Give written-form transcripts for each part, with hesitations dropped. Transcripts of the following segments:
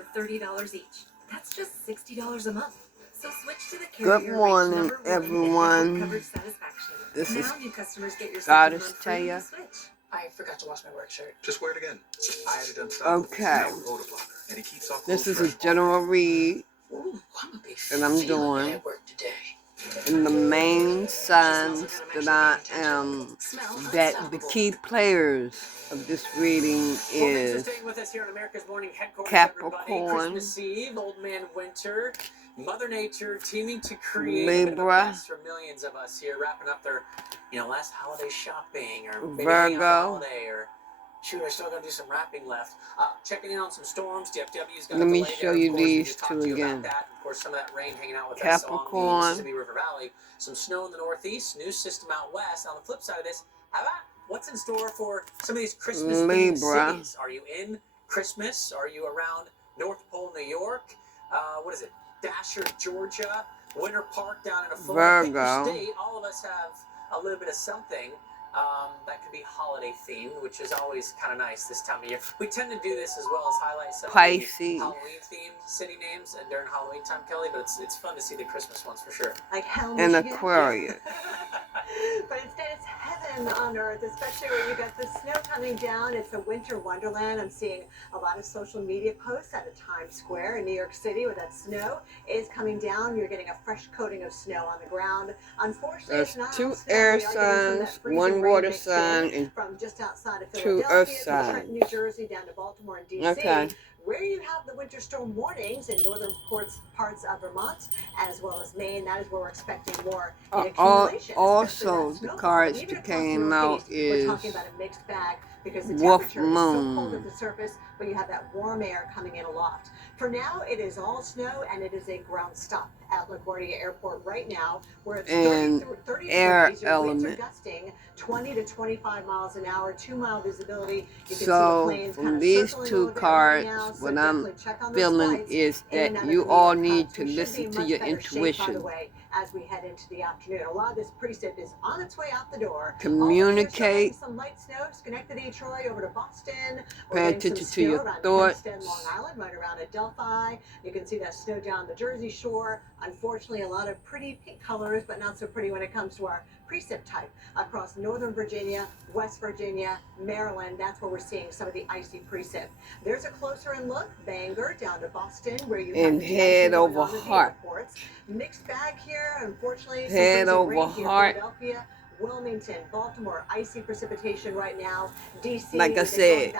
for $30 each. That's just $60 a month. So switch to the carrier. Good morning, everyone. Coverage satisfaction. This is now new customers get your Goddess second month free when you Taya. switch. I forgot to wash my work shirt. Just wear it again. I had it done. Okay. Odor blocker, and it keeps off This clothes is a fresh. general read Ooh, I'm a big that I'm feeling doing. at work today. And the main signs that I am, that the key players of this reading Well, thanks for is staying with us here on America's Morning Headquarters, Capricorn, everybody. Christmas Eve, Old Man Winter, Mother Nature teaming to create Libra, for millions of us here, wrapping up their, last holiday shopping, or maybe Virgo. holiday, or shoot, I still gotta do some wrapping left. Checking in on some storms. DFW's got Let a me delay show there. you Of course, we these just talked two to you again. about that. Of course, some of that rain hanging out with us along the Capricorn, Mississippi River Valley. Some snow in the northeast, new system out west. On the flip side of this, how about what's in store for some of these Christmas-themed Libra, cities? Are you in Christmas? Are you around North Pole, New York? What is it? Dasher, Georgia? Winter Park down in Florida? Pick your Virgo, state. All of us have a little bit of something that could be holiday themed, which is always kind of nice this time of year. We tend to do this as well as highlight some of the Pisces, Halloween themed city names and during Halloween time, Kelly, but it's fun to see the Christmas ones for sure. Like hell, and Michigan. Aquarius. But instead it's heaven on earth, especially when you got the snow coming down. It's a winter wonderland. I'm seeing a lot of social media posts out of Times Square in New York City where that snow is coming down. You're getting a fresh coating of snow on the ground. Unfortunately, There's it's not 2 all snow. air We are getting some of that signs, freezing 1 rain water mixed in sign, and from just outside of 2 Philadelphia earth to signs. Trenton, New Jersey, down to Baltimore and D.C. Okay. Where you have the winter storm warnings in northern parts of Vermont, as well as Maine, that is where we're expecting more accumulation. Also, the cards that came out We're is talking about a mixed bag because the Wolf temperature is so cold at Moon. the surface, but you have that warm air coming in aloft. For now, it is all snow, and it is a ground stop at LaGuardia Airport right now, where it's And 30 air degrees, your winds are element. gusting 20 to 25 miles an hour, 2-mile visibility. You can see the So planes from kind of these circling 2 over there right cards, now, so what I'm definitely check on those feeling flights is in and that out of you the New all York need hubs. to We should be listen in to much your better shape, by the intuition. way, as we head into the afternoon. A lot of this precip is on its way out the door. Communicate, Some light snow, Schenectady, Troy, over to Boston. pay attention to your thoughts. Hempstead, Long Island, right around Adelphi. You can see that snow down the Jersey Shore. Unfortunately, a lot of pretty pink colors, but not so pretty when it comes to our precip type across Northern Virginia, West Virginia, Maryland. That's where we're seeing some of the icy precip. There's a closer in look. Bangor down to Boston, where you And have head over heart. Mixed bag here, unfortunately. Head over heart. Philadelphia, Wilmington, Baltimore, icy precipitation right now. DC, Like I said,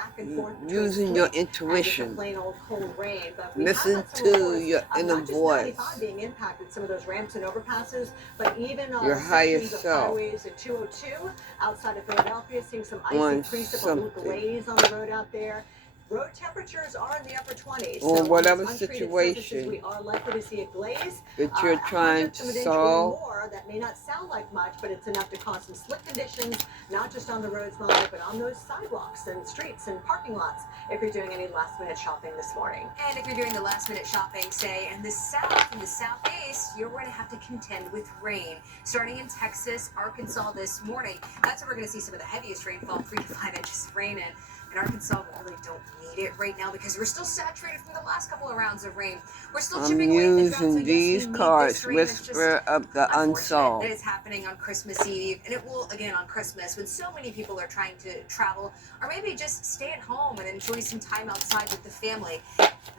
using your intuition. intuition. Plain old cold rain, but Listen to your inner voice. Being impacted, some of those ramps and overpasses, but even Your higher sections of self. highways at 202 outside of Philadelphia, seeing some icy On precip, a something. little glaze on the road out there. Road temperatures are in the upper 20s. Or so whatever on those untreated situation surfaces, we are likely to see a glaze. that you're trying to 100th of an inch or solve. more. That may not sound like much, but it's enough to cause some slick conditions, not just on the roads, Molly, but on those sidewalks and streets and parking lots if you're doing any last-minute shopping this morning. And if you're doing the last-minute shopping, say, in the south and the southeast, you're going to have to contend with rain. Starting in Texas, Arkansas this morning, that's where we're going to see some of the heaviest rainfall, 3 to 5 inches of rain in Arkansas. We really don't need it right now because we're still saturated from the last couple of rounds of rain. We're still chipping away at the drought, so using yes, these we need cards, this rain. It's just whisper of the unfortunate unsolved. that it's happening on Christmas Eve, and it will again on Christmas when so many people are trying to travel or maybe just stay at home and enjoy some time outside with the family.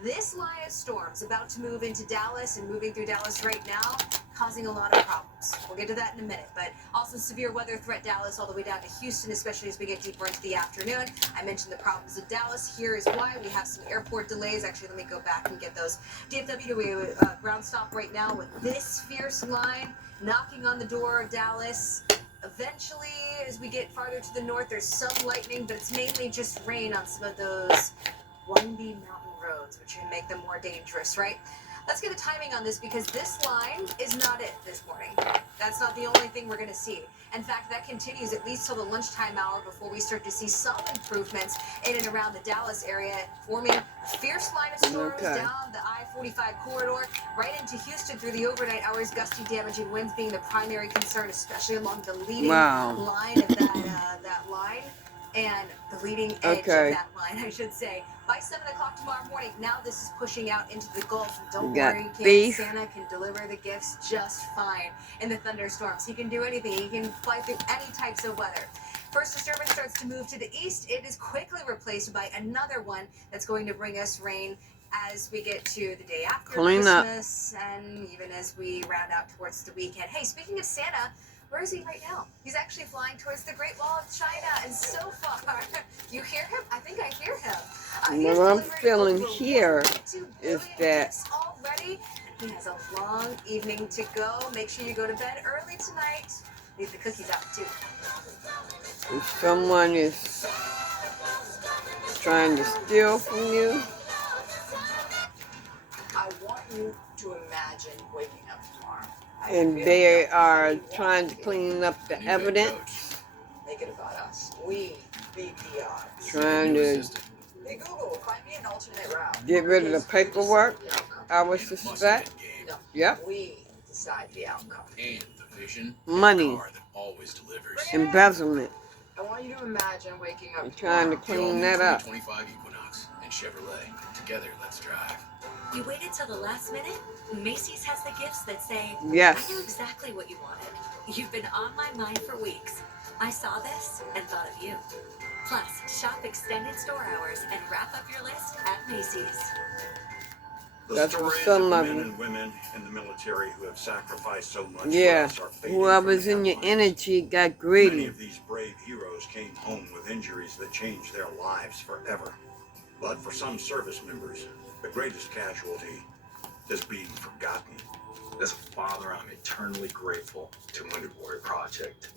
This line of storms about to move into Dallas and moving through Dallas right now, causing a lot of problems. We'll get to that in a minute, but also severe weather threat Dallas all the way down to Houston, especially as we get deeper into the afternoon. I mentioned the problems of Dallas. Here is why. We have some airport delays. Actually, let me go back and get those. DFW, we ground stop right now with this fierce line knocking on the door of Dallas. Eventually, as we get farther to the north, there's some lightning, but it's mainly just rain on some of those windy mountain roads, which can make them more dangerous, right? Let's get the timing on this because this line is not it this morning. That's not the only thing we're going to see. In fact, that continues at least till the lunchtime hour before we start to see some improvements in and around the Dallas area, forming a fierce line of storms down the I-45 corridor right into Houston through the overnight hours. Gusty, damaging winds being the primary concern, especially along the leading line of that line. and the leading edge Okay. of that line, I should say. By 7 o'clock tomorrow morning, now this is pushing out into the Gulf. And don't We got worry, kids, beef. Santa can deliver the gifts just fine in the thunderstorms. He can do anything. He can fly through any types of weather. First disturbance starts to move to the east. It is quickly replaced by another one that's going to bring us rain as we get to the day after Clean up. Christmas and even as we round out towards the weekend. Hey, speaking of Santa, where is he right now? He's actually flying towards the Great Wall of China, and so far, you hear him? I think I hear him. He's What I'm delivered feeling over here 1.2 billion is that gifts already. He has a long evening to go. Make sure you go to bed early tonight. Leave the cookies out too. if someone is trying to steal from you, I want you to imagine waking up tomorrow. and they are trying to clean up the evidence, Make it about us. We beat the odds. trying to Hey Google, find me an alternate route. get rid of the Because we paperwork, decide the outcome. I would suspect. No, Yep. we decide the outcome. And the vision. Money. Car that always delivers. Embezzlement. I want you to imagine waking up They're trying to tomorrow. clean that up. 2025 Equinox and Chevrolet. Together, let's drive. You waited till the last minute? Macy's has the gifts that say, I Yes. knew exactly what you wanted. You've been on my mind for weeks. I saw this and thought of you. Plus, shop extended store hours and wrap up your list at Macy's. The That's what stories some of of men them. and women in the military who have sacrificed so much Yeah. for us are fading Whoever's from in your headlines. energy got Many greedy. of these brave heroes came home with injuries that changed their lives forever. But for some service members, the greatest casualty is being forgotten. As a father, I'm eternally grateful to Wounded Warrior Project.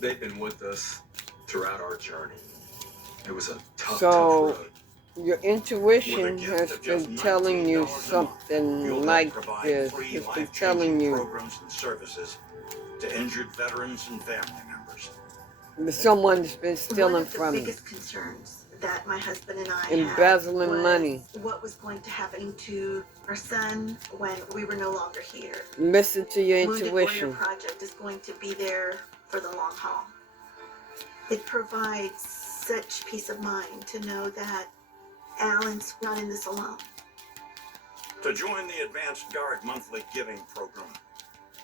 They've been with us throughout our journey. It was a tough road. Your intuition has been telling you something like this. It's been telling you programs and services to injured veterans and family members. that someone's been One stealing of the from you, biggest concerns that my husband and I embezzling had was money. what was going to happen to our son when we were no longer here. Listen to your Wounded Warrior intuition. Project is going to be there for the long haul. It provides such peace of mind to know that Alan's not in this alone. To join the Advanced Guard monthly giving program,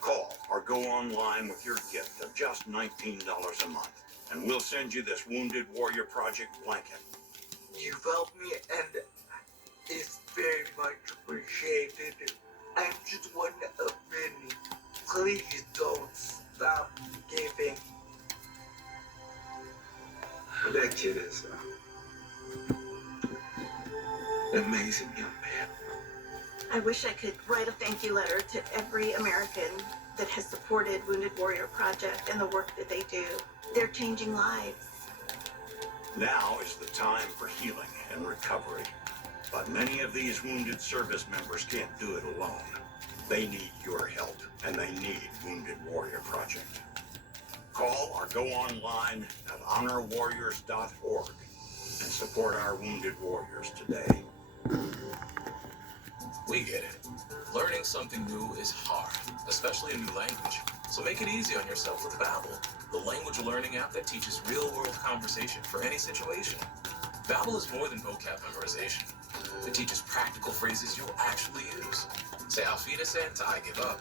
call or go online with your gift of just $19 a month, and we'll send you this Wounded Warrior Project blanket. You've helped me, and it's very much appreciated. I'm just one of many. Please don't stop giving. That kid is an amazing young man. I wish I could write a thank you letter to every American that has supported Wounded Warrior Project and the work that they do. They're changing lives. Now is the time for healing and recovery. But many of these wounded service members can't do it alone. They need your help, and they need Wounded Warrior Project. Call or go online at honorwarriors.org and support our wounded warriors today. We get it. Learning something new is hard, especially a new language. So make it easy on yourself with Babbel, the language learning app that teaches real-world conversation for any situation. Babbel is more than vocab memorization. It teaches practical phrases you'll actually use. Say auf Wiedersehen to I give up.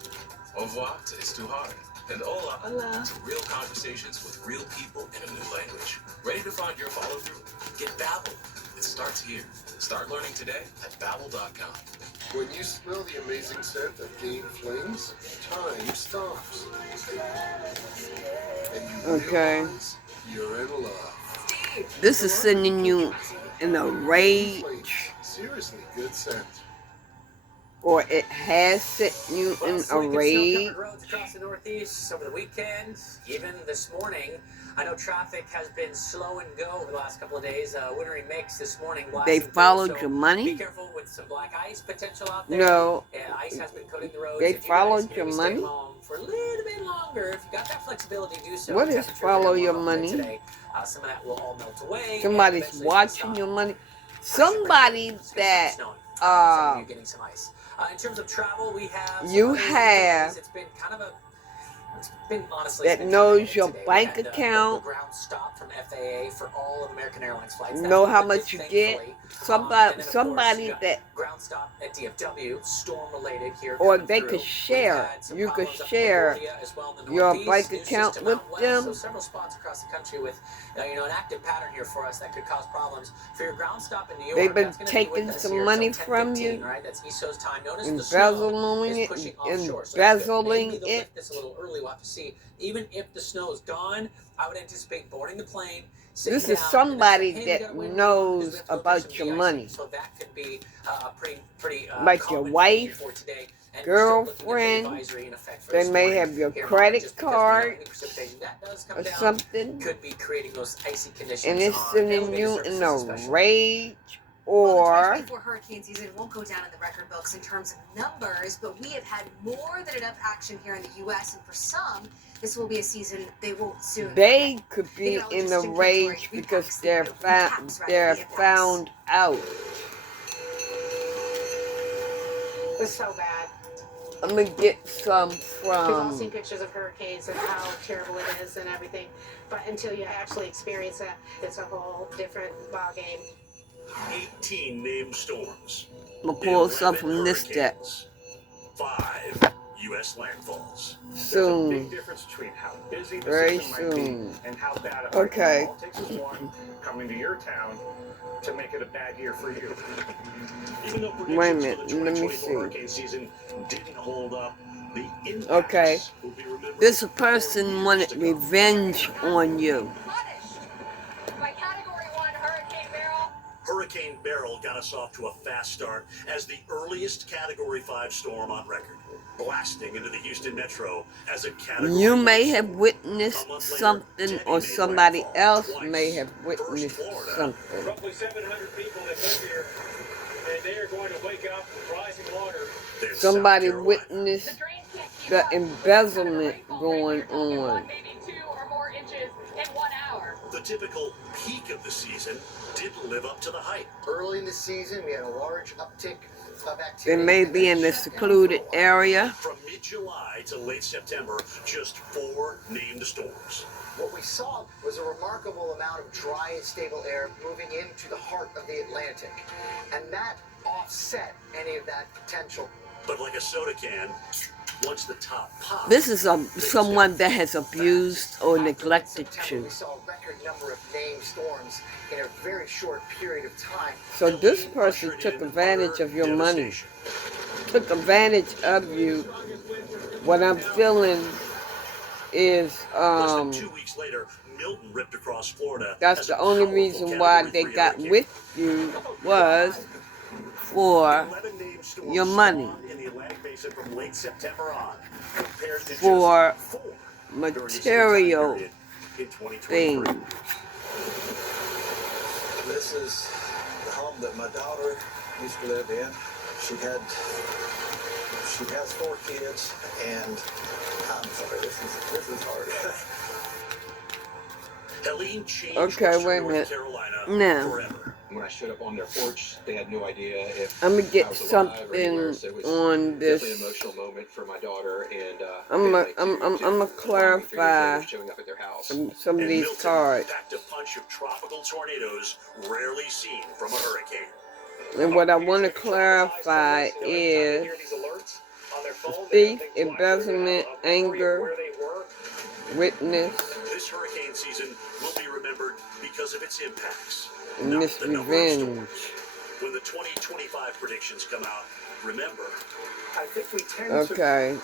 Au revoir to it's too hard. And hola to real conversations with real people in a new language. Ready to find your follow-through? Get Babbel. It starts here. Start learning today at Babbel.com. When you smell the amazing scent of game flames, time stops. And you realize you're in love. This is sending you in a rage, Seriously good scent. or it has set you in a rage. Roads across the Northeast over the weekend, even this morning. I know traffic has been slow and go over the last couple of days. Wintry mix this morning. They followed so your money? Be careful with some black ice potential out there. No. Yeah, ice has been coating the roads. They If you guys followed can your maybe money? Stay home for a little bit longer. If you got that flexibility, do so. What is Temperatures follow are your warm up money? today. Some of that will all melt away. Somebody's and eventually watching stop. your money. Somebody that Some of you getting some ice. In terms of travel, we have you some have It's been kind of a It's been honestly that it's been knows tremendous your today. We bank had, account, the ground stop from FAA for all of American Airlines flights. know how lifted, much you get. thankfully. Somebody, And then of course, somebody that, ground stop at DFW, storm related here or coming they through. could share. Some You could problems up in share LaGuardia as well in the your Northeast, bank news account system with out west. them. So several spots across the country with an active pattern here for us that could cause problems. For your ground stop in New York, They've been that's going to be taking with us some here money until from 10:15, you, right? That's East Coast time. Notice the snow embezzling is it, pushing offshore, so that's good. Maybe embezzling they'll it. lift this a little early. We'll have to see. Even if the snow is gone, I would anticipate boarding the plane. This is somebody that knows about your money, So that could be a pretty like your common theme wife, for today. And girlfriend. They may have your credit card or something, could be creating those icy conditions, and it's sending you in a rage. Well, the Or 2024 hurricane season won't go down in the record books in terms of numbers, but we have had more than enough action here in the U.S., and for some, this will be a season they won't soon they forget. could be in a rage because they're found out. It was so bad. I'm gonna get some We've all seen from. pictures of hurricanes and how terrible it is and everything, but until you actually experience it, it's a whole different ball game. 18 named storms. I'm gonna pull some 11 from this deck. hurricanes, 5 U.S. landfalls. Soon. There's a big difference between how busy the Very season might soon. be and how bad it Okay. might be. All it takes is one coming to your town to make it a bad year for you. Even though Wait a predictions minute, for the let me 2024 see. hurricane season didn't hold up, the impacts Okay. will be remembered This for person years wanted to come. revenge on you. By Category 1 Hurricane Beryl. Hurricane Beryl got us off to a fast start as the earliest Category 5 storm on record, blasting into the Houston metro as a Category You 1 may have storm. witnessed A month later, something, Debbie or made somebody landfall else twice. may have First witnessed Florida, something. Roughly 700 people that live here, and they are going to wake up with rising water. then South Somebody Carolina. witnessed the embezzlement going on. Maybe 2 or more inches in 1 hour. The typical peak of the season didn't live up to the hype. Early in the season, we had a large uptick of activity. They may be in the secluded area. From mid-July to late September, just 4 named storms. What we saw was a remarkable amount of dry and stable air moving into the heart of the Atlantic, and that offset any of that potential. But like a soda can, once the top pops, This is someone that has abused or neglected September, we you. saw a record number of named storms in a very short period of time. So this person took advantage of your money. Took advantage of you. What I'm feeling is Less than 2 weeks later, Milton ripped across Florida. that's as the a only powerful reason why Category they 3 got hurricane. with you was for 11 named storms your money, spawned in the Atlantic Basin from late September on, compared to for just 4 material in 2023. things. This is the home that my daughter used to live in. She has 4 kids, and I'm sorry, this is hard. Helene changed Okay, Western wait a North minute. Carolina Now, forever. When I showed up on their porch, they had no idea if I'm gonna I get was alive or something anywhere, so it was on definitely an this. emotional moment for my daughter, and I'm they'd like to gonna clarify showing up at their house. some of And these Milton cards. packed a punch of tropical tornadoes rarely seen from a hurricane. And what I want to clarify is thief, embezzlement, anger, witness, This hurricane season will be remembered because of its impacts, and not this the number of revenge. storms. When the 2025 predictions come out, remember, I think we tend Okay,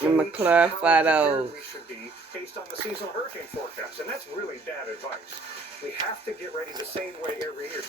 to I'm gonna gauge clarify how prepared those. we should be based on the seasonal hurricane forecast, and that's really bad advice. We have to get ready the same way every year.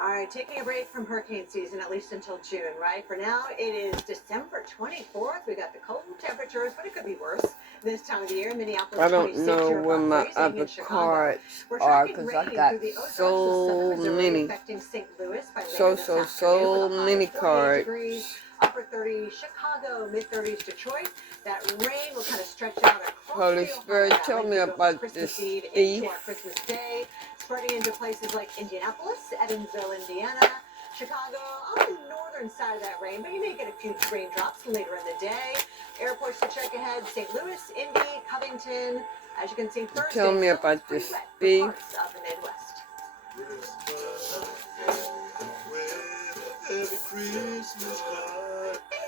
All right, taking a break from hurricane season, at least until June, right? For now, it is December 24th. We got the cold temperatures, but it could be worse this time of the year. Minneapolis, I don't 26, know you're where above my freezing in other Chicago. cards We're are tracking because I rain got through the Ozarks, so the southern Missouri, many, affecting St. Louis by later so this afternoon with a high many of 48 cards. degrees, upper 30s Chicago, mid 30s Detroit. That rain will kind of stretch out across Holy the Spirit, Ohio tell Valley me through about Christmas this Eve thief. into our Christmas Day, spreading into places like Indianapolis, Evansville, Indiana, Chicago on the northern side of that rain, but you may get a few raindrops later in the day. Airports to check ahead: St. Louis, Indy, Covington. As you can see, Thursday Tell me still about pretty this wet for thief. parts of the Midwest.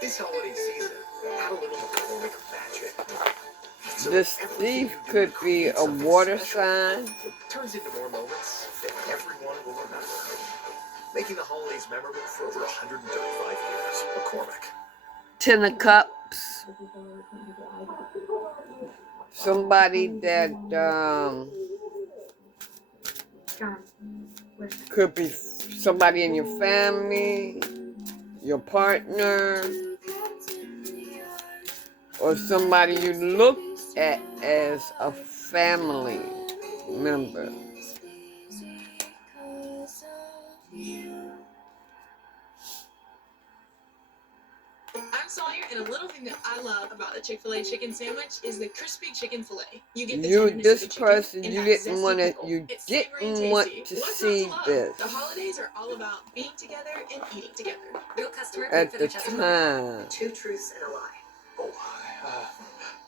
This holiday season, add a little McCormick magic. So This everything thief you do could be a something water special, sign. it turns into more moments that everyone will remember. Making the holidays memorable for over 135 years. McCormick. 10 of Cups. Somebody that could be somebody in your family, your partner, or somebody you look at as a family member. I'm Sawyer, and a little thing that I love about the Chick-fil-A chicken sandwich is the crispy chicken fillet. You get the tenderness This of the chicken person, and you that didn't zesty want to, pickle. you It's savory and didn't want tasty. to What's see not to love? this The holidays are all about being together and eating together. Real customer at the time, Two truths and a lie. Oh,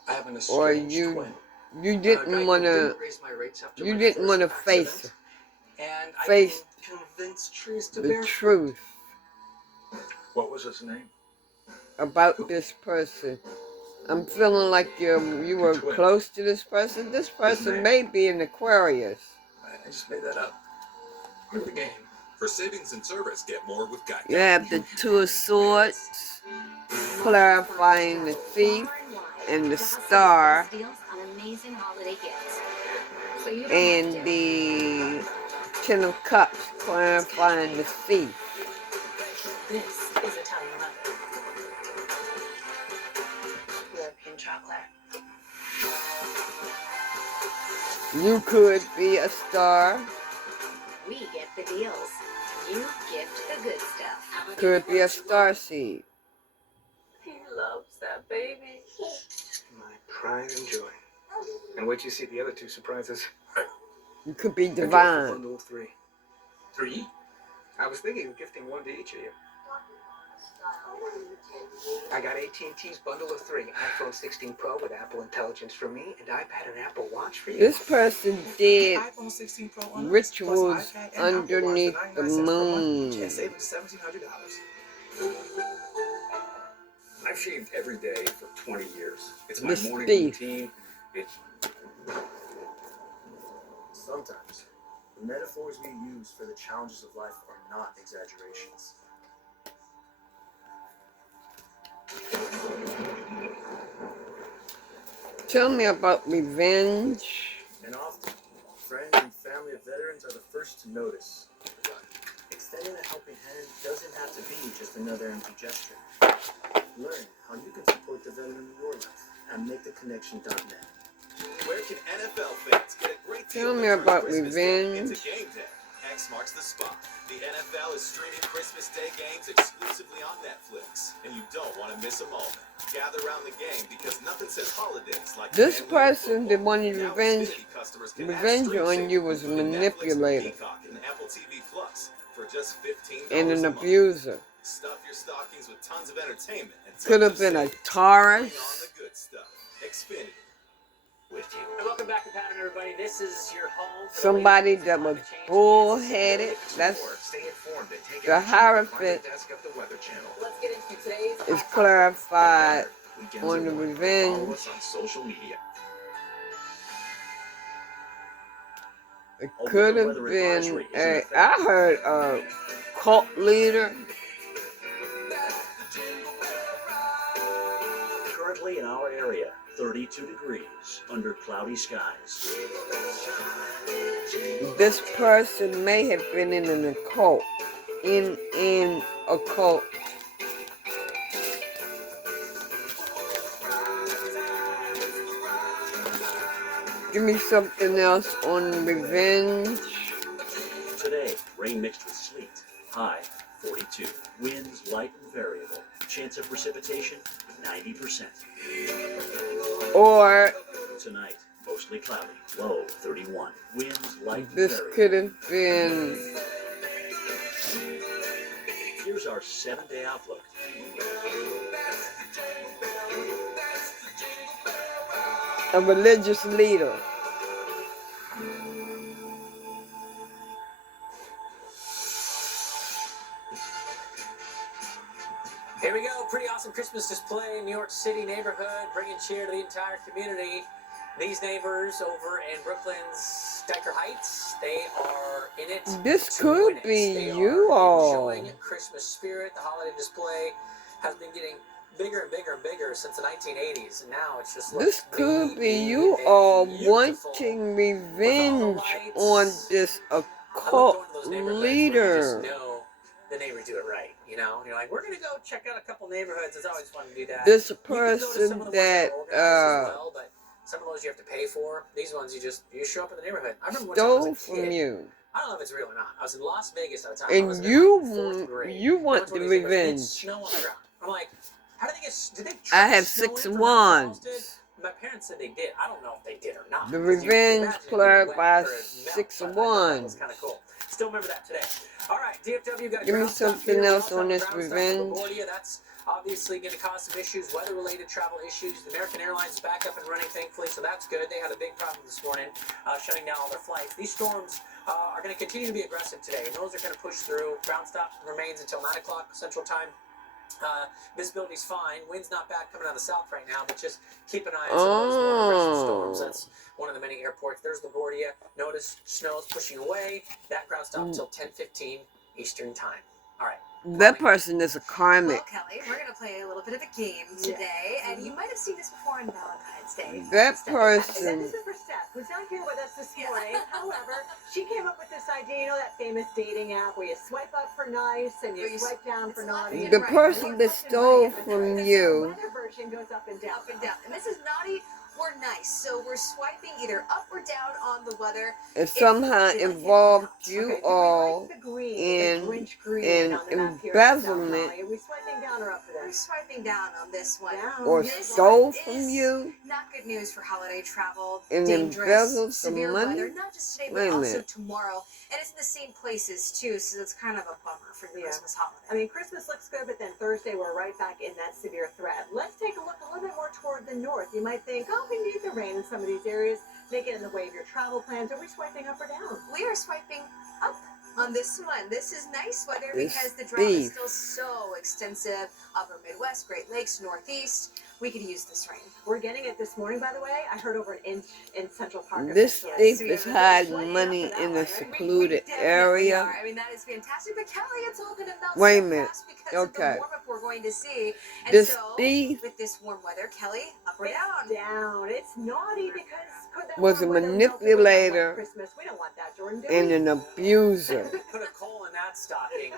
I have an or estranged you twin. didn't want to, raise my rates after you my didn't want to first face accident, and I face can convince trees to the bear truth What was his name? about this person. I'm feeling like you were close to this person. This person may be an Aquarius. I just made that up. Part of the game. For savings and service, get more with Geico. You have the Two of Swords, clarifying the thief, and the Star, and the Ten of Cups, clarifying the thief. This is Italian leather. European chocolate. You could be a star, We get the deals. You gift the good stuff. could be a star seed. He loves that baby. My pride and joy. And wait till you see the other two surprises. You could be I drove a divine. bundle of 3. 3? I was thinking of gifting one to each of you. I got AT&T's bundle of 3. iPhone 16 Pro with Apple Intelligence for me, and iPad and Apple Watch for you. This person did iPhone 16 Pro on us, rituals plus iPad and Apple Watch for underneath the 99 cents per month each, moon. and save up to $1,700. I've shaved every day for 20 years. It's my This morning thief. routine. Sometimes, the metaphors we use for the challenges of life are not exaggerations. Tell me about revenge. And often, friends and family of veterans are the first to notice. Extending a helping hand doesn't have to be just another empty gesture. Learn how you can support the veteran in your life at maketheconnection.net. Where can NFL fans get a great deal Tell me to turn about Christmas Day revenge. into game day? X marks the spot. The NFL is streaming Christmas Day games exclusively on Netflix, and you don't want to miss a moment. Gather around the game because nothing says holidays like This family and person that football. wanted Now revenge, Xfinity customers can add revenge stream on you savings was a with Netflix, manipulator Peacock, and Apple TV Plus for just $15 and an a month. abuser. Stuff your stockings with tons of entertainment and tons Could have of been a savings. Taurus. Bring on the good stuff. Xfinity. With you. And welcome back to Pattern, everybody. This is your home. For Somebody that was bullheaded. That's Stay informed and take the action at the Hierophant front desk of the Weather Channel. Let's get into today's is clarified Weekends on the are one. Follow revenge. us on social media. It could have been I heard a cult leader. Currently in our area, 32 degrees under cloudy skies. This person may have been in an occult. In a cult. Give me something else on revenge. Today, rain mixed with sleet. High, 42. Winds light and variable. Chance of precipitation, 90%. Or Tonight, mostly cloudy. Low, 31. Winds light and this variable. could have been Here's our 7-day outlook. A religious leader. Here we go. Pretty awesome Christmas display in New York City neighborhood, bringing cheer to the entire community. These neighbors over in Brooklyn's Dyker Heights, they are in it. This to win could it. be They you are all. enjoying Christmas spirit. The holiday display has been getting bigger and bigger and bigger since the 1980s, and now it's just This could be you all wanting revenge on this occult leader. Just know the neighbors do it right, you know? You're like, we're going to go check out a couple neighborhoods. It's always fun to do that. This You can go to some person of the ones that are organized as well, but some of those you have to pay for. These ones you show up in the neighborhood. I remember one time I stole was a from kid. you, I don't know if it's real or not. I was in Las Vegas at the time. I was and in you like fourth grade. you want There the was one of these neighborhoods, revenge. it's snow on the ground. I'm like, how did they get? Did they? I trap have snow 6 in of from how the walls wands. did? My parents said they did. I don't know if they did or not. The 'cause you revenge imagine it'd be player wet by or melt, 6 but of I thought that was wands. kind of cool. Still remember that today. All right, DFW got a Give me ground stop something here. We else also on have a this ground stop for revenge. LaGuardia. That's obviously going to cause some issues, weather-related travel issues. The American Airlines is back up and running, thankfully, so that's good. They had a big problem this morning, shutting down all their flights. These storms are going to continue to be aggressive today, and those are going to push through. Ground stop remains until 9 o'clock Central Time. Visibility's fine. Wind's not bad coming out of the south right now, but just keep an eye on some of those more aggressive storms. That's one of the many airports. There's LaGuardia. Notice snow's pushing away. That ground stop until 10:15 Eastern Time. All right. That person is a karmic. Well, Kelly, we're going to play a little bit of a game today, and you might have seen this before on Valentine's Day. That Steph person. is for Steph, who's not here with us this morning. However, she came up with this idea, you know, that famous dating app where you swipe up for nice and you swipe down for naughty. The person that stole from The you. weather version goes up and down. Up and down. And this is naughty or nice, so we're swiping either up or down on the weather. It somehow involved you all in in embezzlement Are we swiping down or up for We're this? swiping down on this one. or This stole one from is you Not good news for holiday travel. and Dangerous, embezzled some severe money. weather, not just today, Wait but a also minute. tomorrow. And it's in the same places too, so it's kind of a bummer for the Christmas holiday. I mean, Christmas looks good, but then Thursday we're right back in that severe threat. Let's take a look a little bit more toward the north. You might think, oh, we need the rain in some of these areas. Make it in the way of your travel plans. Are we swiping up or down? We are swiping up on this one. This is nice weather This because the drought is beef. still so extensive. Upper Midwest, Great Lakes, Northeast. We could use this rain. We're getting it this morning, by the way. I heard over an inch in Central Park. This eventually. thief is hiding money in a secluded area. I mean, that is fantastic. But Kelly, it's all going to melt Wait a so minute. fast because of Okay. the warm-up we're going to see. And This so, thief with this warm weather, Kelly, up or It's down? down. It's naughty because could that was a warm weather melt away manipulator like Christmas? We don't want that, Jordan. Do and we? an abuser. Put a coal in that stocking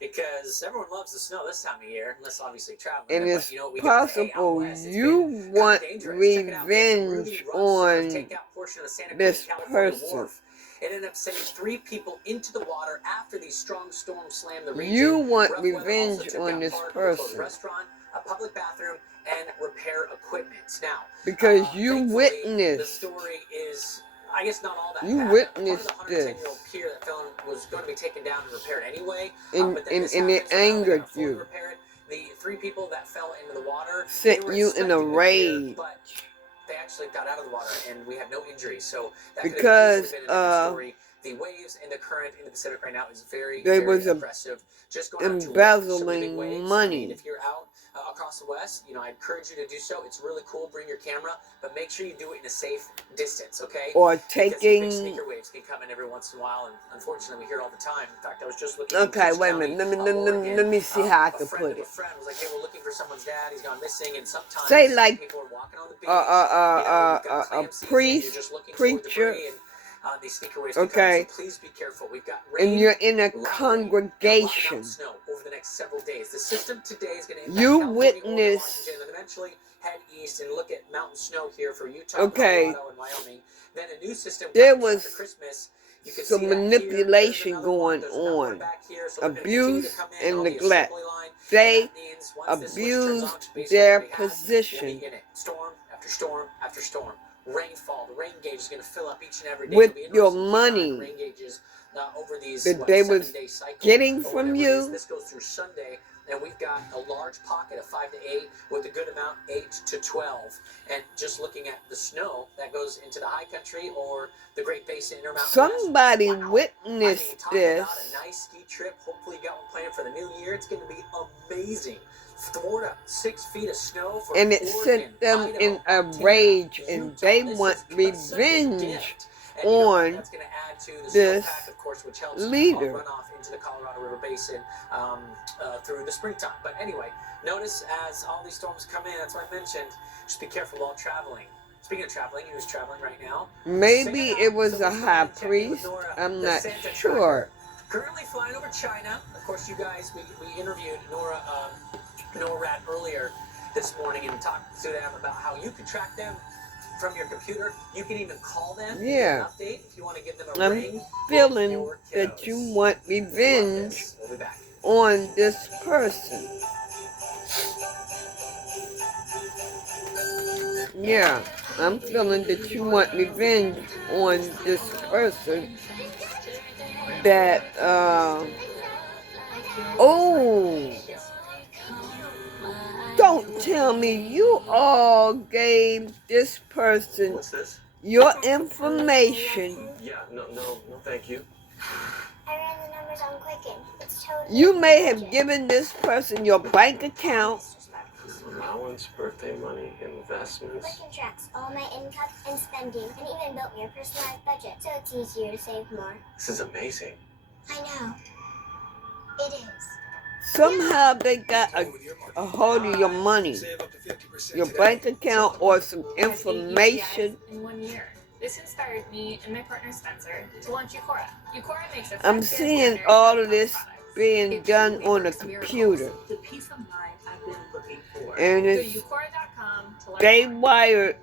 because everyone loves the snow this time of year, unless obviously traveling. And But it's you know what we get out possible west? It's you been kinda want dangerous. Check it out. We had some really revenge rough on takeout portion of the Santa Cruz, this California person. wharf. It ended up sending 3 people into the water after these strong storms slammed the region. You want Rough weather revenge also took on out this part of a closed person restaurant, a public bathroom, and repair equipment. Now, because you thankfully, the witnessed. story is, I guess, not all that You bad. witnessed Part of the 110-year-old pier that fell in was going to be taken down and repaired anyway. And, But then and, this and it happened, so now they angered got afford to you. repair it. The 3 people that fell into the water Sent they were you in a inspecting the pier, rage. but they actually got out of the water, and we have no injuries. So that could have Because easily been a different story. The waves and the current in the Pacific right now is very, they very was aggressive. Just going out to watch some really big embezzling waves. I mean, money. if you're out across the West, you know, I encourage you to do so. It's really cool. Bring your camera, but make sure you do it in a safe distance, okay? Or Because the big taking. sneaker waves can come in every once in a while, and unfortunately, we hear it all the time. In fact, I was just looking. Okay, in wait a minute. Let me see how I a can friend put of a it. friend was like, "Hey, we're looking for someone's dad. He's gone missing." And sometimes Say like people are walking on the beach. a priest, preacher, these sneaker waves can come, okay, so please be careful. We've got rain, and you're in a lightning, congregation. and snow over the next several days. The system today is going to impact You California, Oregon, witness. Washington, and eventually head east and look at mountain snow here for Utah, Okay. Colorado, and Wyoming. Then a new system There comes was after Christmas. You can some see that here. manipulation There's another one. going There's another one on. back here. So they're gonna continue to Abuse come in and on the neglect. assembly line. They That means once this switch turns on, abused basically their what we have, we'll position be in it. Storm after storm after storm. Rainfall. The rain gauge is going to fill up each and every day. with It'll be your interesting to keep an eye on money. rain gauges over these that they was 7-day cycle. getting Or from whatever it is. you. This goes through Sunday, and we've got a large pocket of 5 to 8 with a good amount 8 to 12. And just looking at the snow that goes into the high country or the Great Basin Intermountain Somebody West. Wow. witnessed talk this. about a nice ski trip. Hopefully you got one planned for the new year. It's going to be amazing. 4 to 6 feet of snow for And it Oregon, sent them Idaho, in a Montana, rage, Utah. and they This want is such a revenge gift. And you know, on that's going to add to the this snowpack, of course, which helps leader. run off into the Colorado River Basin through the springtime. But anyway, notice as all these storms come in, that's what I mentioned, just be careful while traveling. Speaking of traveling, who's traveling right now? Maybe it was a high priest. I'm not sure. Currently flying over China. Of course, you guys, we interviewed Nora Rat earlier this morning and talked to them about how you can track them from your computer. You can even call them. Yeah. Update if you want to give them a I'm ring. feeling that you want revenge We'll be back. on this person. Yeah, I'm feeling that you want revenge on this person that, oh, don't tell me you all gave this person What's this? your information. Yeah, no, thank you. I ran the numbers on Quicken. It's totally You may have given this person your bank account. Allowance, birthday money, investments. Quicken tracks all my income and spending, and even built me a personalized budget, so it's easier to save more. This is amazing. I know. It is. Somehow they got a hold of your money, your bank account, or some information. In 1 year. This inspired me and my partner Spencer to launch Eucora. Eucora makes a I'm seeing all of this being done on a computer. The peace of mind I've been looking for. And it's, they wired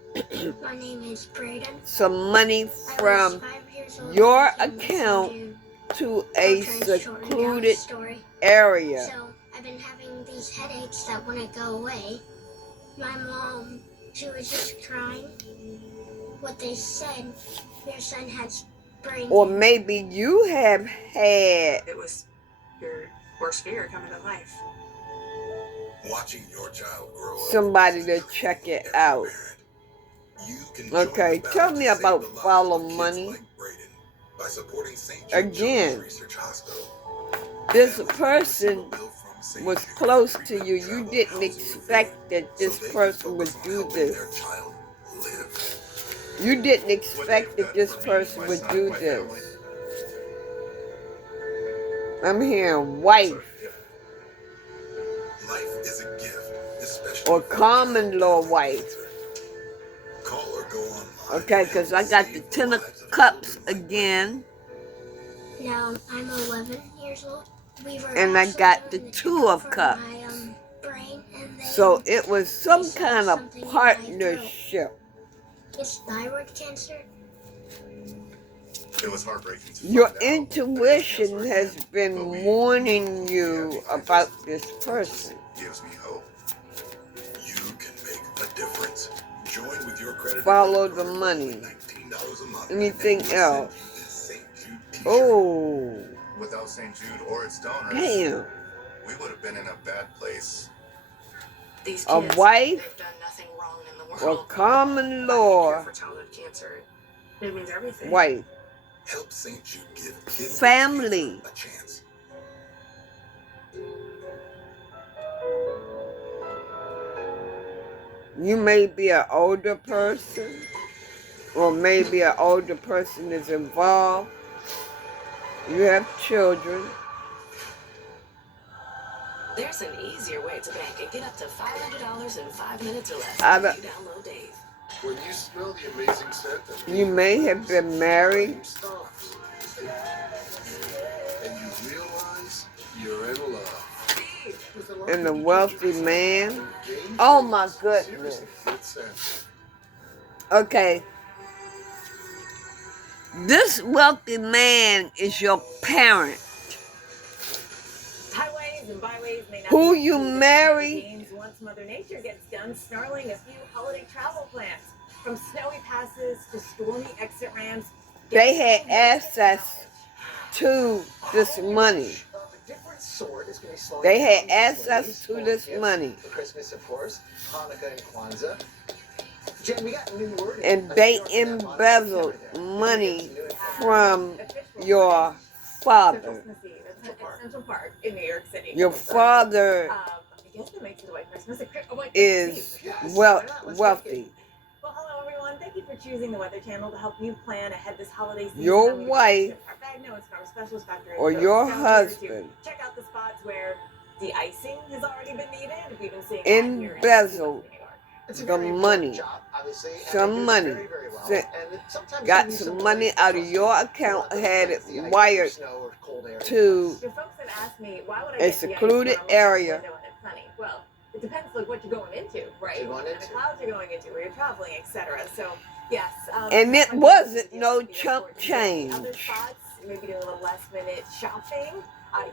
My name is Braden. some money from your account to a secluded area. So I've been having these headaches that wouldn't go away. My mom, she was just crying. What they said, your son has brain. Or maybe you have had. It was your worst fear coming to life. Watching your child grow up. Somebody to check it out. Okay, tell me about follow money. Again, this person was close to you. You didn't expect that this person would do this. You didn't expect that this person would do this. I'm hearing wife. Or common law wife. Okay, because I got the 10 of cups again. Now I'm 11 years old. And I got the 2 of cups. So it was some kind of partnership. It's thyroid cancer. It was heartbreaking. Your intuition has been warning you about this person. Gives me hope. You can make a difference. Join with your credit. Follow the money. Anything else? Oh. Without St. Jude or its donors, damn. We would have been in a bad place. These A kids, wife they've done nothing wrong in the or world. common law For childhood cancer, it means everything. wife. Help St. Jude give kids Family. a chance. You may be an older person, or maybe an older person is involved. You have children. There's an easier way to bank and get up to $500 in 5 minutes or less. I You don't- download Dave. When you smell the amazing scent of You may have been married. stops, and you realize you're in love. And a wealthy man. Oh my goodness. Good scent. Okay. This wealthy man is your parent. Highways and byways may not Who be you easy to marry? games once Mother Nature gets done snarling a few holiday travel plans. From snowy passes to stormy exit ramps. They had access to this money. They had access to this money. For Christmas, of course, Hanukkah and Kwanzaa. Jen, we got new word. And they embezzled money from your father. Central Park in New York City. Your father I guess that makes it a white Christmas. is wealthy. Well, hello everyone. Thank you for choosing the Weather Channel to help you plan ahead this holiday season. Your wife or your husband check out the spots where de-icing has already been needed. We've been seeing embezzled the money. Some money. Got some money out of your account, had it wired to a secluded area. Well, it depends like what you're going into, right? And the clouds you're going into, where you're traveling, etc. So, yes. And it wasn't no chump change. Other spots, maybe do a little last minute shopping.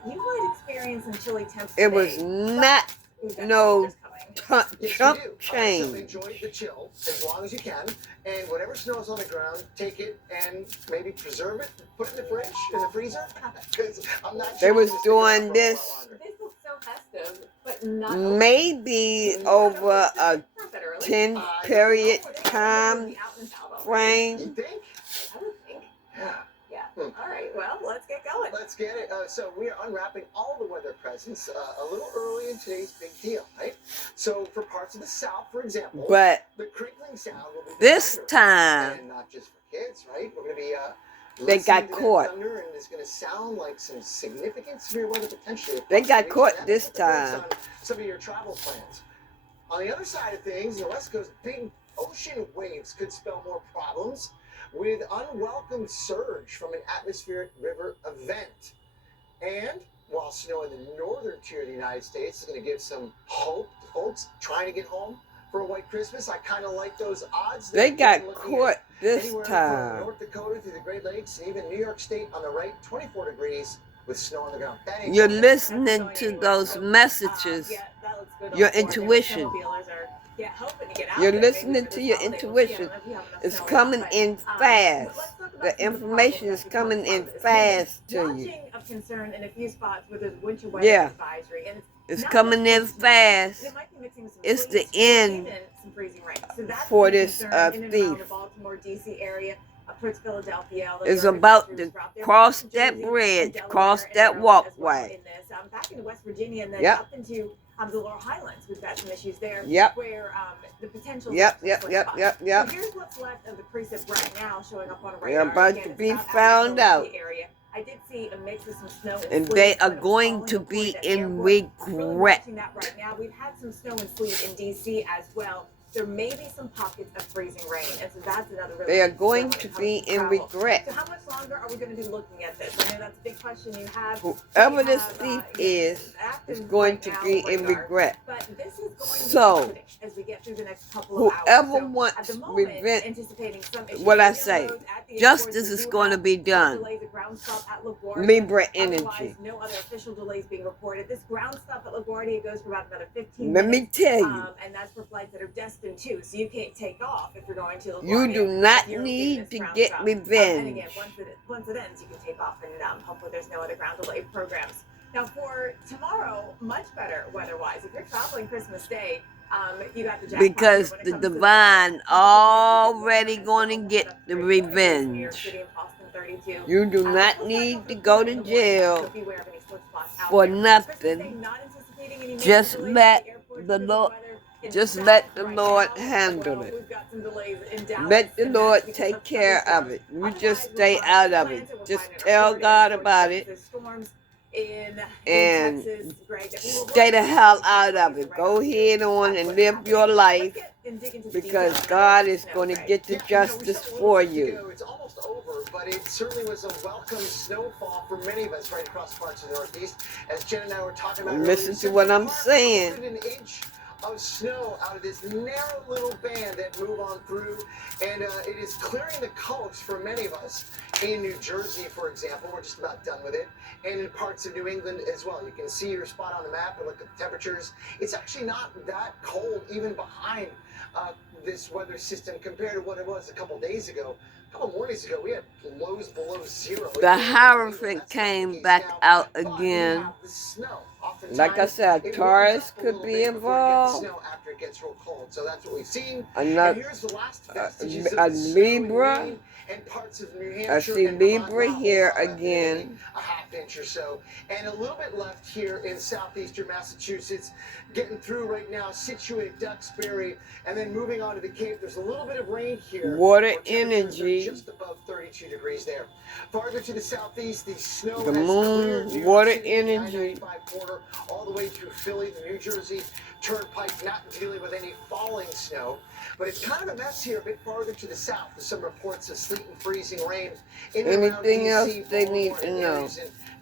You might experience some chilly temps. It was not no chump So change. enjoy the chill as long as you can, and whatever snows on the ground, take it and maybe preserve it, put it in the fridge, in the freezer. Because I'm not They sure was this is doing gonna this This looks so festive, but not maybe over a 10 period time frame. You think? I would think. Yeah. Yeah. All right. Well, let's get going. Let's get it. So we are unwrapping all the weather presents a little early in today's big deal, right? So for parts of the South, for example, But the crinkling sound will be this thunder. time And not just for kids, right? We're going to be they got listening to that caught. thunder, and it's going to sound like some significant severe weather potentially. They got across the caught region. this That puts the brakes time. on some of your travel plans. On the other side of things, the West Coast, big ocean waves could spell more problems with unwelcome surge from an atmospheric river event. And while snow in the northern tier of the United States is going to give some hope to folks trying to get home for a white Christmas, I kind of like those odds. They got Looking at caught this anywhere from time. North Dakota through the Great Lakes and even New York State on the right, 24 degrees with snow on the ground. That ain't You're going listening to those messages. Yeah, that looks good. Your on board. intuition. Snowmobilers are, hoping to get out You're there, listening maybe for to this your holiday. intuition. We'll see. I don't know if we have enough It's snow or coming not, in but, fast. let's talk about The some of information is problems that coming become in part of this. fast to you. Launching of concern in a few spots where there's winter weather Yeah. advisory. And It's not coming in just fast. it might be mixing with some It's sleet, the end even some freezing rain. So that's for been a this concern in and around the thief. Baltimore, D.C. area, towards Philadelphia. Those Is are about routes to throughout there. cross Jersey that and bridge, Delaware cross and that Maryland as well walkway. in this. Back into West Virginia and then Yep. up into the Lower Highlands. We've got some issues there. Yep. Where the potential. Yep. So Yep. here's what's left of the precip right now, showing up on a They're radar. about Again, to it's be not found out of out. the area. I did see a mix of some snow And sleet, they are but it was going falling to before be that in airport. Really regret. watching that right now. We've had some snow and sleet in D.C. as well. There may be some pockets of freezing rain, and so that's another really They are big going concern to when it be comes to in travel. regret. So how much longer are we going to be looking at this? I know that's a big question you have. Whoever We this have, thief yes, is active going right to now be on in radar, regret. But this is going to So, be coding as we get through the next couple of hours. whoever So, at wants the moment, revenge, anticipating some issues what I on the say, roads, at the justice airports. We is do going to have be some done. delays at ground stop at LaGuardia. Libra Otherwise, energy. no other official delays being reported. This ground stop at LaGuardia goes for about another 15 Let minutes. me tell you, And that's for flights that are destined to, so you can't take off if you're going to LaGuardia. you do not if you're need given to this ground get stop. And revenge. again, once it ends, you can take off, and hopefully there's no other ground delay programs. Now for tomorrow, much better weather-wise. If you're traveling Christmas Day, you got the jackpot Because when it the comes to divine already going to get the New York revenge. City and Boston 32. You do not need to go to jail for nothing. Just let the Lord, handle it. Let the Lord take care of it. You just stay out of it. Just tell God about it and stay the hell out of it. Go ahead on and live your life, because God is going to get the justice for you. It's almost over, but it certainly was a welcome snowfall for many of us right across parts of the Northeast. As Jen and I were talking about Listen earlier, to what I'm saying. an inch of snow out of this narrow little band that move on through, and it is clearing the coast for many of us. In New Jersey, for example, we're just about done with it, and in parts of New England as well. You can see your spot on the map and look at the temperatures. It's actually not that cold even behind this weather system compared to what it was a couple days ago. couple mornings ago, we had lows below zero. The Hierophant came back out again. Like I said, Taurus could be involved. After it gets real cold. So that's what we've seen. Another, a Libra. I see Libra here again. A half inch or so. And a little bit left here in southeastern Massachusetts. Getting through right now, Situate, Duxbury, and then moving on to the Cape. There's a little bit of rain here. Water energy. Just above 32 degrees there. Farther to the southeast, the snow The has moon, cleared water City, energy. the I-95 corridor, all the way through Philly, the New Jersey Turnpike, not dealing with any falling snow. But it's kind of a mess here a bit farther to the south. There's some reports of sleet and freezing rain. Anything else they need to know?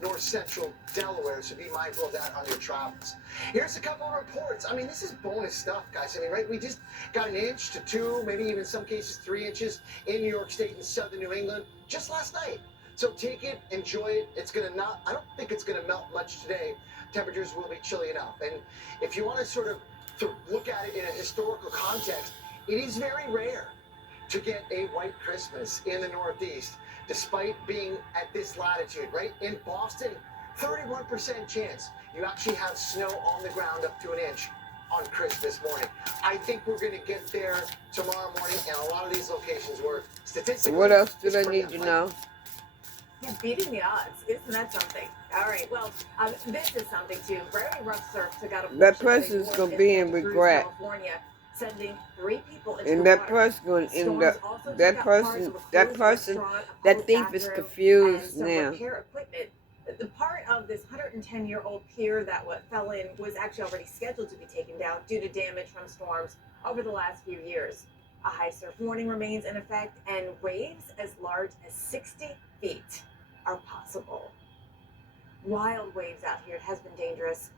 North central Delaware, so be mindful of that on your travels. Here's a couple of reports. I mean, this is bonus stuff, guys. I mean, right, we just got 1 inch to 2, maybe even in some cases 3 inches in New York State and southern New England just last night. So take it, enjoy it. It's gonna not, I don't think it's gonna melt much today. Temperatures will be chilly enough. And if you want to sort of look at it in a historical context, it is very rare to get a white Christmas in the Northeast, despite being at this latitude, right? In Boston, 31% chance you actually have snow on the ground up to 1 inch on Christmas morning. I think we're going to get there tomorrow morning, and a lot of these locations were statistically... What else do they need to know? Yeah, beating the odds. Isn't that something? All right, well, this is something too. Very rough surf took out a That person's going to be in regret. California, sending 3 people into And the that water. person going to end up, that thief is confused now. Equipment. The part of this 110-year-old pier that fell in was actually already scheduled to be taken down due to damage from storms over the last few years. A high surf warning remains in effect, and waves as large as 60 feet are possible. Wild waves out here. It has been dangerous,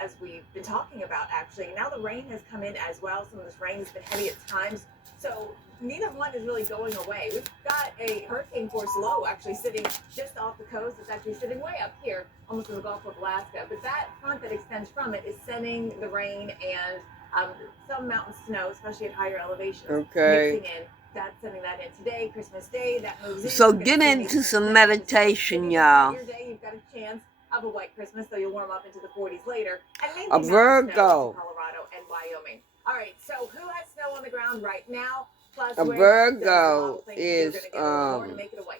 as we've been talking about, actually. Now the rain has come in as well. Some of this rain has been heavy at times, so neither one is really going away. We've got a hurricane force low actually sitting just off the coast. It's actually sitting way up here, almost in the Gulf of Alaska. But that front that extends from it is sending the rain and some mountain snow, especially at higher elevations, Okay. mixing in. That's sending that in today, Christmas Day. That moves in. So get into some meditation, y'all. Your day, you've got a chance of a white Christmas, though you'll warm up into the 40s later. And maybe A Virgo. Colorado and Wyoming. All right, so who has snow on the ground right now? Plus, A Virgo is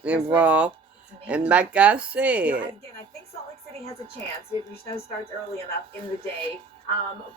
involved. And like I said, again, I think Salt Lake City has a chance if your snow starts early enough in the day.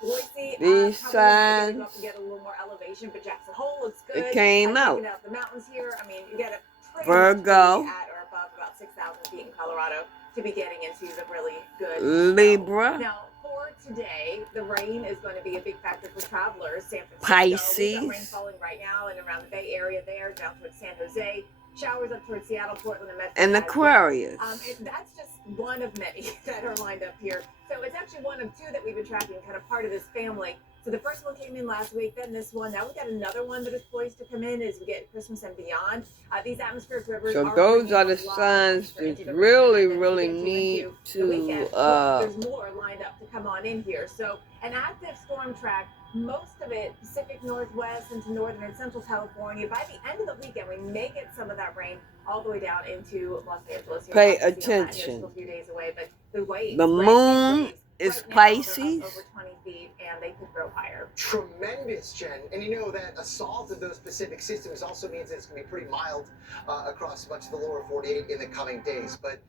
Boise, these signs, up to get a little more elevation, but Jackson Hole looks good. it came out. The mountains here, I mean, you get a Virgo, at or above about 6,000 feet in Colorado to be getting into the really good Libra. Now, for today, the rain is going to be a big factor for travelers. San Francisco, Pisces. we've got rain falling right now and around the Bay Area there, down towards San Jose. Showers up towards Seattle, Portland, and Metro. And Aquarius. And that's just one of many that are lined up here. So it's actually one of 2 that we've been tracking, kind of part of this family. So the first one came in last week, then this one. Now we've got another one that is poised to come in as we get Christmas and beyond. These atmospheric rivers. So those are the signs that really, really need to. There's more lined up to come on in here. So an active storm track. Most of it Pacific Northwest into northern and central California. By the end of the weekend, we may get some of that rain all the way down into Los Angeles. Pay attention. A few days away, but the waves, the moon is Pisces. Over 20 feet, and they could grow higher. Tremendous, Jen. And you know that assault of those Pacific systems also means that it's going to be pretty mild across much of the lower 48 in the coming days. But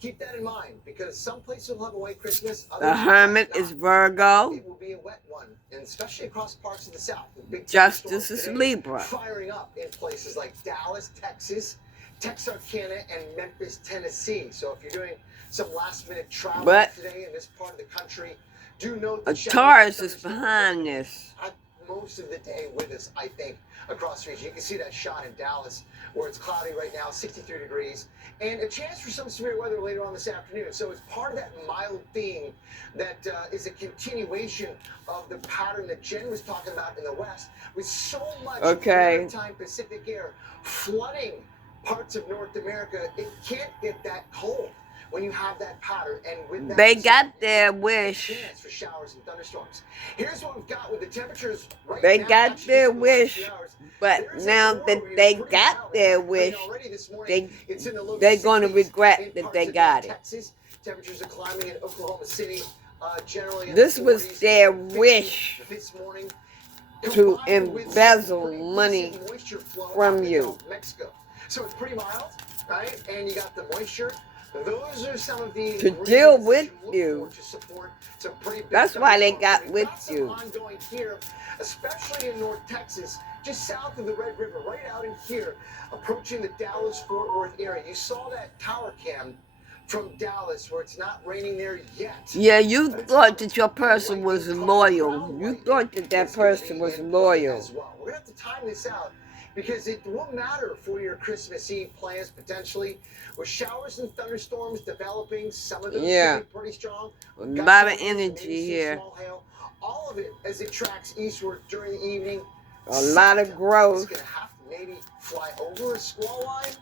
keep that in mind, because some places will have a white Christmas. The Hermit is Virgo. It will be a wet one, and especially across parts of the South. Big Justice is Libra. Firing up in places like Dallas, Texarkana, and Memphis, Tennessee. So if you're doing some last-minute travel today in this part of the country, do note that Taurus is behind this. Most of the day with us, I think, across the region. You can see that shot in Dallas, where it's cloudy right now, 63 degrees, and a chance for some severe weather later on this afternoon. So it's part of that mild theme that is a continuation of the pattern that Jen was talking about in the West, with so much maritime Pacific air flooding parts of North America. It can't get that cold. when you have that pattern, and with that They result, got their wish. chance for showers and thunderstorms. Here's what we've got with the temperatures right They now. got Actually, their just in the last wish, few hours, but there's now a core that where they it's pretty got mild. their I mean, wish, already this morning, it's in the low they're going to 60s regret in that parts they of got it. Texas. Temperatures are climbing in Oklahoma City, generally in This the was 40s, their 50s wish this morning, to combined with embezzle pretty money decent moisture flow out from of the you. Gulf of Mexico. So it's pretty mild, right? And you got the moisture. Those are some of the To deal ingredients with that you. look for to support some pretty big That's why they thunderstorms. got We've with some you. ongoing here, especially in North Texas, just south of the Red River, right out in here, approaching the Dallas-Fort Worth area. You saw that tower cam from Dallas where it's not raining there yet. Yeah, you thought that your person was loyal. You thought that that person was loyal. As well. We're going to have to time this out because it will matter for your Christmas Eve plans potentially. With showers and thunderstorms developing, some of those Yeah. could be pretty strong. A lot of energy here. Small hail, all of it as it tracks eastward during the evening. A lot of growth. He's going to have to maybe fly over a squall line,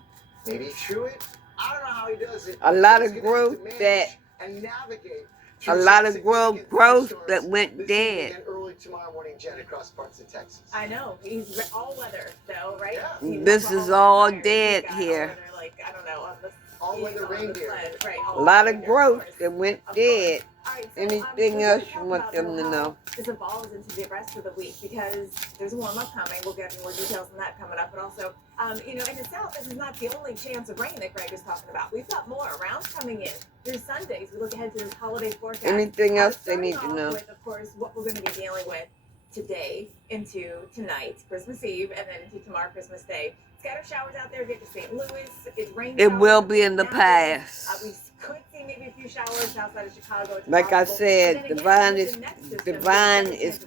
maybe through it. I don't know how he does it. A lot He's of gonna have to growth manage that and navigate a through lot some of significant growth thunderstorms that went this dead. evening and early tomorrow morning, Jen, across parts of Texas. I know. He's all weather, though, right? Yeah. This is all dead here. Like, I don't know, on the all-weather reindeer. Right, A lot of growth that went dead. Anything else you want them to know? This evolves into the rest of the week because there's a warm-up coming. We'll get more details on that coming up. But also, in the south, this is not the only chance of rain that Greg is talking about. We've got more around coming in through Sundays. We look ahead to this holiday forecast. Anything else they need to know? With, of course, what we're going to be dealing with today into tonight, Christmas Eve, and then into tomorrow, Christmas Day. Scattered showers out there. Get to St. Louis. It's raining. It will be in the past. We could see maybe a few showers outside of Chicago. Like I said, divine is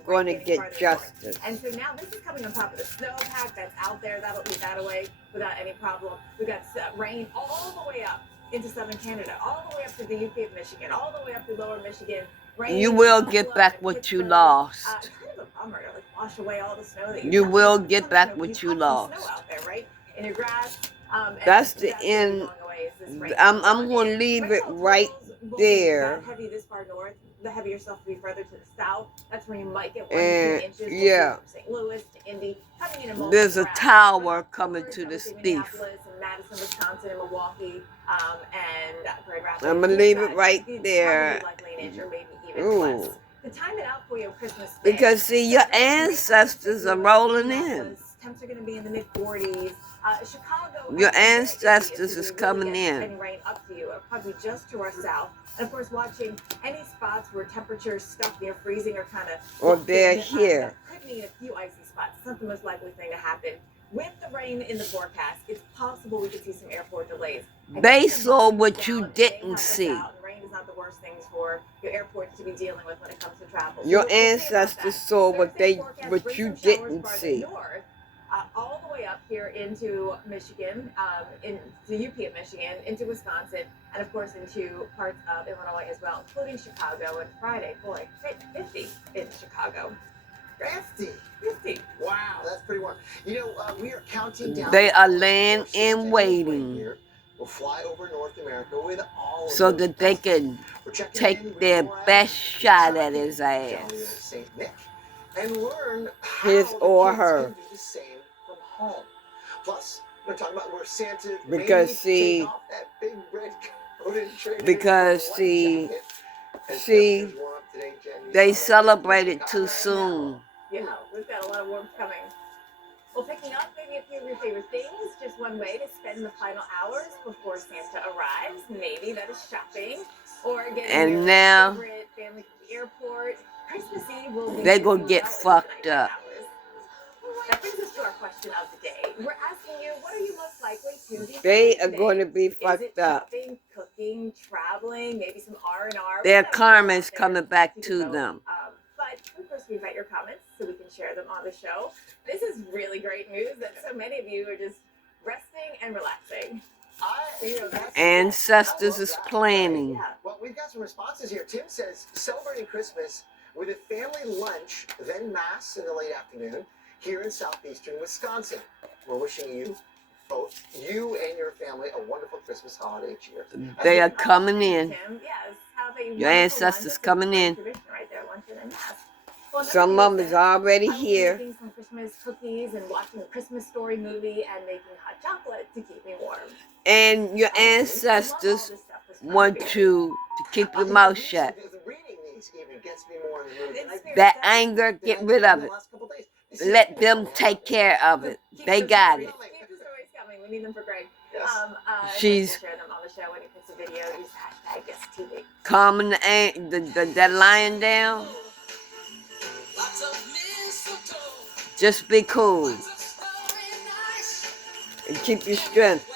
going to get justice. And so now this is coming on top of the snowpack that's out there. That'll eat that away without any problem. We got rain all the way up into southern Canada, all the way up to the UP of Michigan, all the way up to lower Michigan. Rain, you will get back what you lost. It's kind of a bummer to like wash away all the snow that you will get back what you lost. Snow out there, right? In your grass. That's the end. I'm going to leave it right there. That heavy this far north, the heavier stuff will be further to the south. That's where you might get 1 and, to 2 inches. Yeah. From St. Louis to Indy, coming in a there's a tower coming to the steep. Minneapolis and Madison, Wisconsin, and Milwaukee, and Grand Rapids. I'm gonna leave it right there. Likely an inch or maybe even less. To time it out for you on Christmas Day. Because see, your ancestors are rolling in. Temps are going to be in the mid-40s. Chicago. Your ancestors is coming in. And rain up to you, probably just to our south. And of course, watching any spots where temperatures stuck near freezing or kind of. Or they're here. That could mean a few icy spots. It's not the most likely thing to happen. With the rain in the forecast, it's possible we could see some airport delays. They saw what you didn't see. Rain is not the worst things for your airports to be dealing with when it comes to travel. Your ancestors saw what you didn't see. All the way up here into Michigan, into the UP of Michigan, into Wisconsin, and of course into parts of Illinois as well, including Chicago. And Friday, boy, 50 in Chicago. 50. Wow, that's pretty warm. You know, we are counting down. They are laying in waiting. We'll fly over North America with all so that they can take their best shot at his ass. St. Nick, and learn how his or her. Can do the same from home. Plus, we're talking about where Santa because see, take off that big red coat and trade because see, they celebrated too soon. Yeah, we've got a lot of warmth coming. Well, picking up maybe a few of your favorite things, just one way to spend the final hours before Santa arrives. Maybe that is shopping or getting your favorite family to the airport. Christmas Eve will be. They're gonna get fucked up. That brings us to our question of the day. We're asking you, what are you most likely to be? They are going to be fucked up. Shopping, cooking, traveling, maybe some R&R. Their karma's coming back to them. But of course, we invite your comments so we can share them on the show. This is really great news that so many of you are just resting and relaxing. Ancestors is planning. Yeah. Well, we've got some responses here. Tim says, celebrating Christmas with a family lunch, then mass in the late afternoon here in southeastern Wisconsin. We're wishing you both you and your family a wonderful Christmas holiday cheer. They are coming in. Tim, yes, have a Your ancestors coming in. tradition right there, luncheon, and yes. Well, Some of them is already I will be here. making some Christmas cookies and watching a Christmas story movie and making hot chocolate to keep me warm. And your ancestors want you to keep your mouth shut. That anger, get rid of it. Let them take care of it. They got it. Keep the stories coming. We need them for Greg. She's share them on the show when he puts a video. Use #GuestTV. calming that lion down. Just be cool. And keep your strength.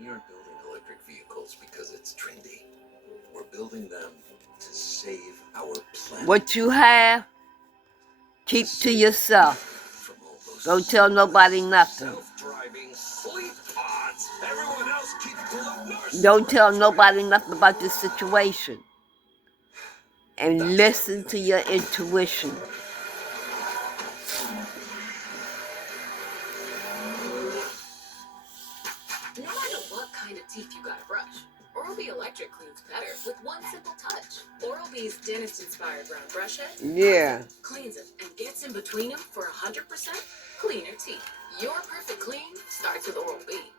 We aren't building electric vehicles because it's trendy. We're building them to save our planet. What you have, keep to yourself. Don't tell nobody nothing. Don't tell nobody nothing about this situation. And listen to your intuition. No matter what kind of teeth you gotta brush, Oral-B Electric cleans better with one simple touch. Oral-B's dentist-inspired round brush head Yeah. cleans them and gets in between them for 100% cleaner teeth. Your perfect clean starts with Oral-B.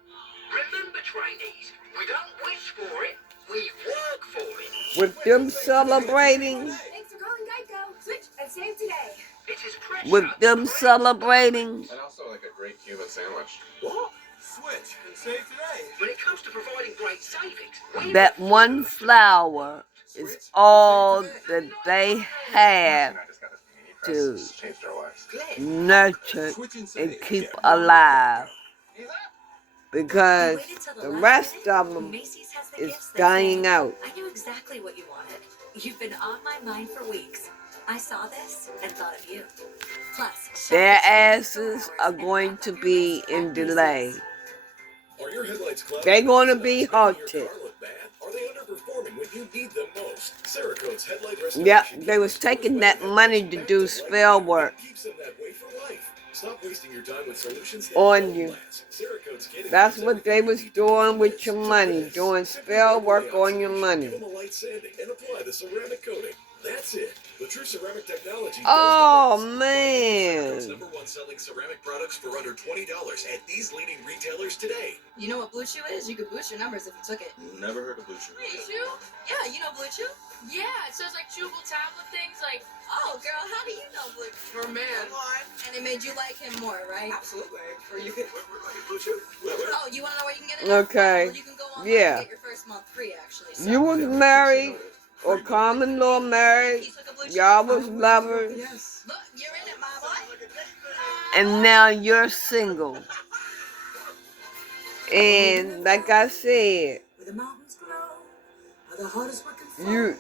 Remember, trainees, we don't wish for it, we work for it. With them celebrating. Thanks for calling Geico. Switch and save today. It is pressure. With them celebrating. And also like a great Cuban sandwich. What? Switch and save today. When it comes to providing great savings, That one flower is all that they have to nurture and keep alive. Because the rest of them is dying out. I knew exactly what you wanted. You've been on my mind for weeks. I saw this and thought of you. Plus, Their asses are going to be in delay. Are your headlights cloudy? They're going to be halted. Are they underperforming when you need them most? Cerakote's headlight restoration. Yep, they was taking that money to do spell work Keeps them that way for life. Stop wasting your time with solutions that on don't you. last. Cerakote's getting That's what they was doing with your money, doing spell work on your money. Give them a light sanding and apply the ceramic coating. That's it. The true ceramic technology. Oh, Cerakote's man. #1 selling ceramic products for under $20 at these leading retailers today. You know what Blue Chew is? You could boost your numbers if you took it. Never heard of Blue Chew. Blue Chew? Yeah, you know Blue Chew? Yeah, it says like chewable tablet things like. Oh, girl, how do you know Blue Chew? Her man. And it made you like him more, right? Absolutely. Or you could Blue Chew. Oh, you want to know where you can get it? Okay. Well, you can go online Yeah. and get your first month free, actually. So. You was married, or common law married. Y'all was lovers. Yes. Look, you're in it, my boy. And now you're single. And like I said, you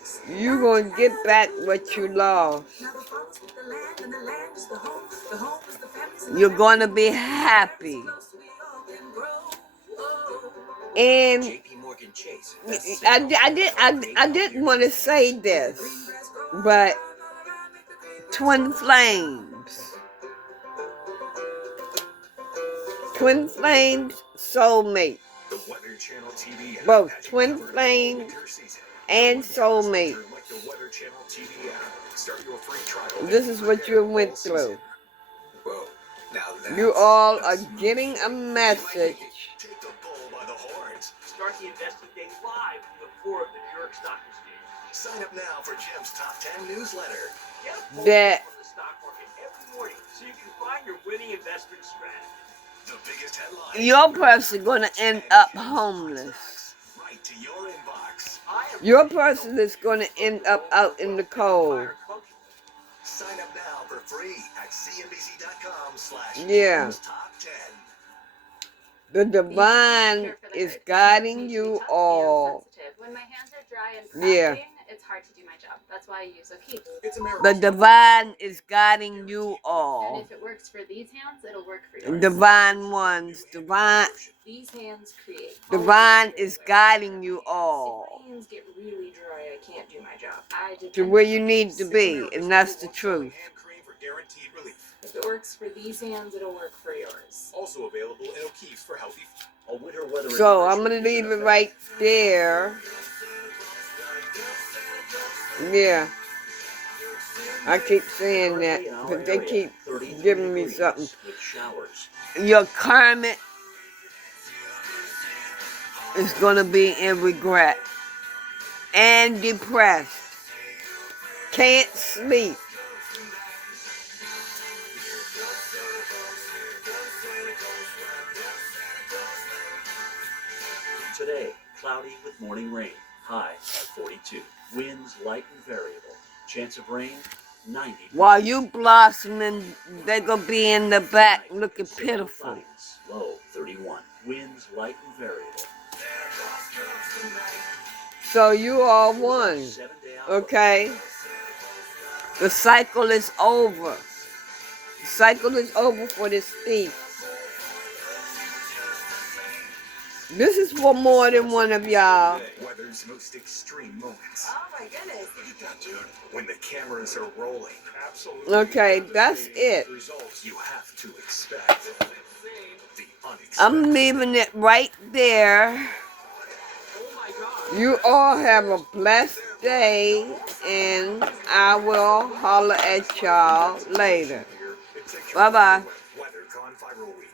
gonna get back what you lost. You're gonna be happy. And I didn't want to say this, but TwinFlame's Soulmate. Both TwinFlame and Soulmate. This is what you went through. You all are getting a message. Start the investing day live from the floor of the New York Stock Exchange. Sign up now for Jim's Top 10 newsletter. Get a That from the stock market every morning so you can find your winning investment strategy. The biggest headline. your person gonna end up homeless. Right to your inbox. Your person is gonna end up out in the cold. Sign up now for free at Yeah. cnbc.com/Top10. The divine is guiding you all. When my hands are dry and Yeah. cracking, it's hard to do my job. That's why I use O'Keefe. The divine is guiding you And all. if it works for these hands, it'll work for yours. Divine ones, These hands create. divine is guiding you all If my hands get really dry, I can't do my job. I to depend where you need to be, and that's the truth. If it works for these hands, it'll work for yours. Also available in O'Keefe's for healthy. A winter weather So I'm anniversary gonna is in leave it effect. right there. Yeah, I keep saying that, Currently in our but they area, keep 33 giving me degrees something. with showers. Your karmic is gonna be in regret and depressed. Can't sleep. Today, cloudy with morning rain. High at 42. Winds light and variable. Chance of rain, 90%. While you blossoming, they gonna be in the back looking pitiful. Clouds, low 31. Winds light and variable. So you all won, okay? The cycle is over. The cycle is over for this thief. This is for more than one of y'all. Weather's most extreme moments. Oh my goodness. Look at that, dude. When the cameras are rolling. Absolutely. Okay, that's it. Results you have to expect. The unexpected. I'm leaving it right there. You all have a blessed day, and I will holler at y'all later. Bye-bye. Weather gone viral weeks.